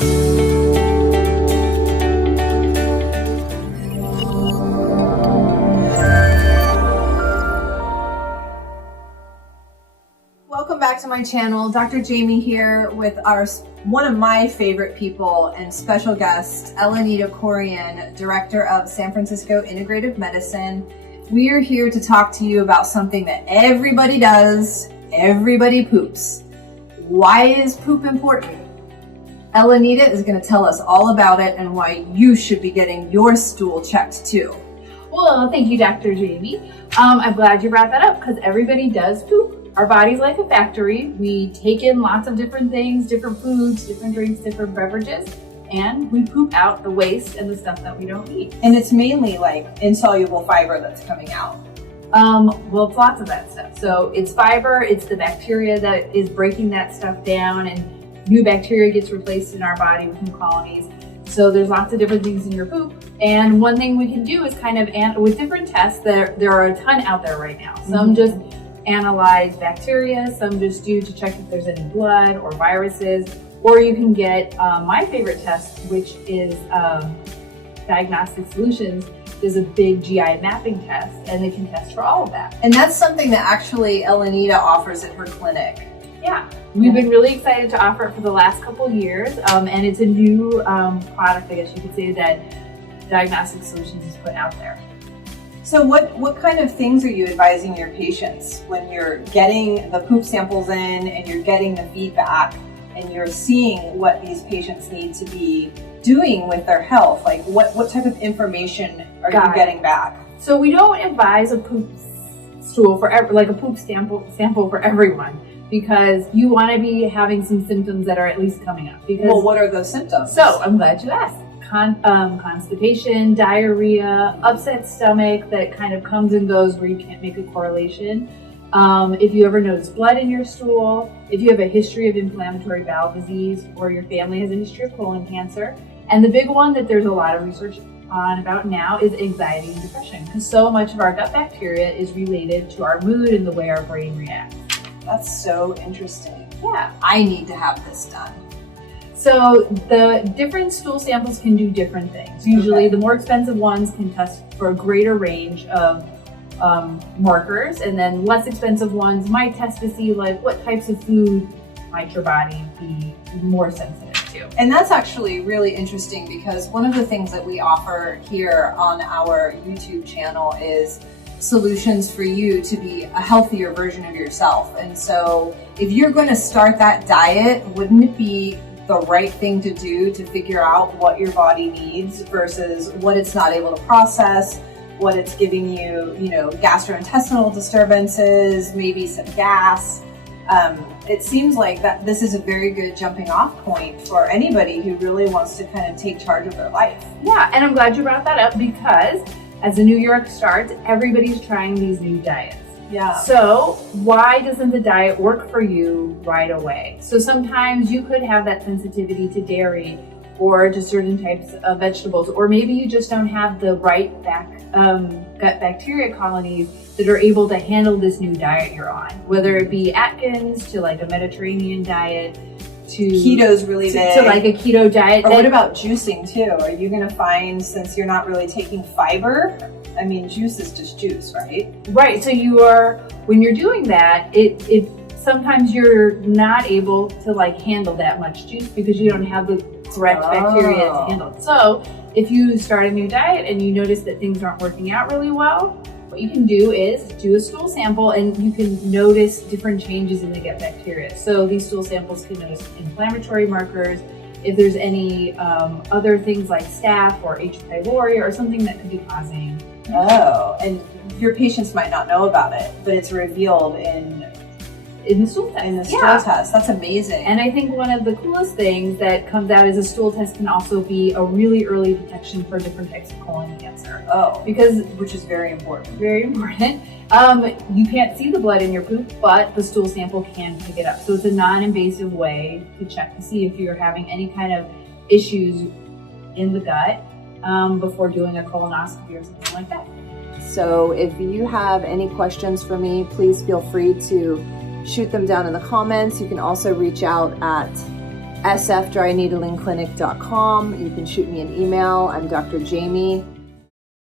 Welcome back to my channel. Dr. Jamie here with one of my favorite people and special guest, Elanita Korian, Director of San Francisco Integrative Medicine. We are here to talk to you about something that everybody does, everybody poops. Why is poop important? Elanita is going to tell us all about it and why you should be getting your stool checked too. Well, thank you, Dr. Jamie. I'm glad you brought that up because everybody does poop. Our body's like a factory. We take in lots of different things, different foods, different drinks, different beverages, and we poop out the waste and the stuff that we don't need. And it's mainly like insoluble fiber that's coming out. Well, it's lots of that stuff. So it's fiber, it's the bacteria that is breaking that stuff down, and new bacteria gets replaced in our body with new colonies. So there's lots of different things in your poop. And one thing we can do is kind of, with different tests, there are a ton out there right now. Some just analyze bacteria, some just do to check if there's any blood or viruses, or you can get my favorite test, which is Diagnostic Solutions. There's a big GI mapping test, and they can test for all of that. And that's something that actually Elanita offers at her clinic. Yeah, we've been really excited to offer it for the last couple of years, and it's a new product, I guess you could say, that Diagnostic Solutions has put out there. So what kind of things are you advising your patients when you're getting the poop samples in and you're getting the feedback and you're seeing what these patients need to be doing with their health? Like what type of information are you getting back? So we don't advise a poop stool for like a poop sample for everyone, because you want to be having some symptoms that are at least coming up. Well, what are those symptoms? So I'm glad you asked. Constipation, diarrhea, upset stomach that kind of comes and goes where you can't make a correlation. If you ever notice blood in your stool, if you have a history of inflammatory bowel disease, or your family has a history of colon cancer. And the big one that there's a lot of research on about now is anxiety and depression, because so much of our gut bacteria is related to our mood and the way our brain reacts. That's so interesting. Yeah. I need to have this done. So the different stool samples can do different things. Usually the more expensive ones can test for a greater range of markers, and then less expensive ones might test to see like what types of food might your body be more sensitive to. And that's actually really interesting, because one of the things that we offer here on our YouTube channel is solutions for you to be a healthier version of yourself. And so if you're going to start that diet, wouldn't it be the right thing to do to figure out what your body needs versus what it's not able to process, what it's giving you, gastrointestinal disturbances, maybe some gas. It seems like that this is a very good jumping off point for anybody who really wants to kind of take charge of their life. Yeah, and I'm glad you brought that up, because as the new year starts, everybody's trying these new diets. Yeah. So why doesn't the diet work for you right away? So sometimes you could have that sensitivity to dairy or to certain types of vegetables, or maybe you just don't have the right gut bacteria colonies that are able to handle this new diet you're on, whether it be Atkins to like a Mediterranean diet, to keto's really big, to like a keto diet. Or what about juicing too? Are you going to find, since you're not really taking fiber, I mean, juice is just juice, right? Right. So when you're doing that, it sometimes you're not able to like handle that much juice because you don't have the correct bacteria to handle it. So if you start a new diet and you notice that things aren't working out really well, what you can do is do a stool sample, and you can notice different changes in the gut bacteria. So these stool samples can notice inflammatory markers, if there's any other things like staph or H. pylori or something that could be causing. Oh, and your patients might not know about it, but it's revealed in the stool test. In the stool test. That's amazing. And I think one of the coolest things that comes out is a stool test can also be a really early detection for different types of colon cancer. Oh, which is very important. Very important. You can't see the blood in your poop, but the stool sample can pick it up. So it's a non-invasive way to check to see if you're having any kind of issues in the gut before doing a colonoscopy or something like that. So if you have any questions for me, please feel free to shoot them down in the comments. You can also reach out at sfdryneedlingclinic.com. You can shoot me an email. I'm Dr. Jamie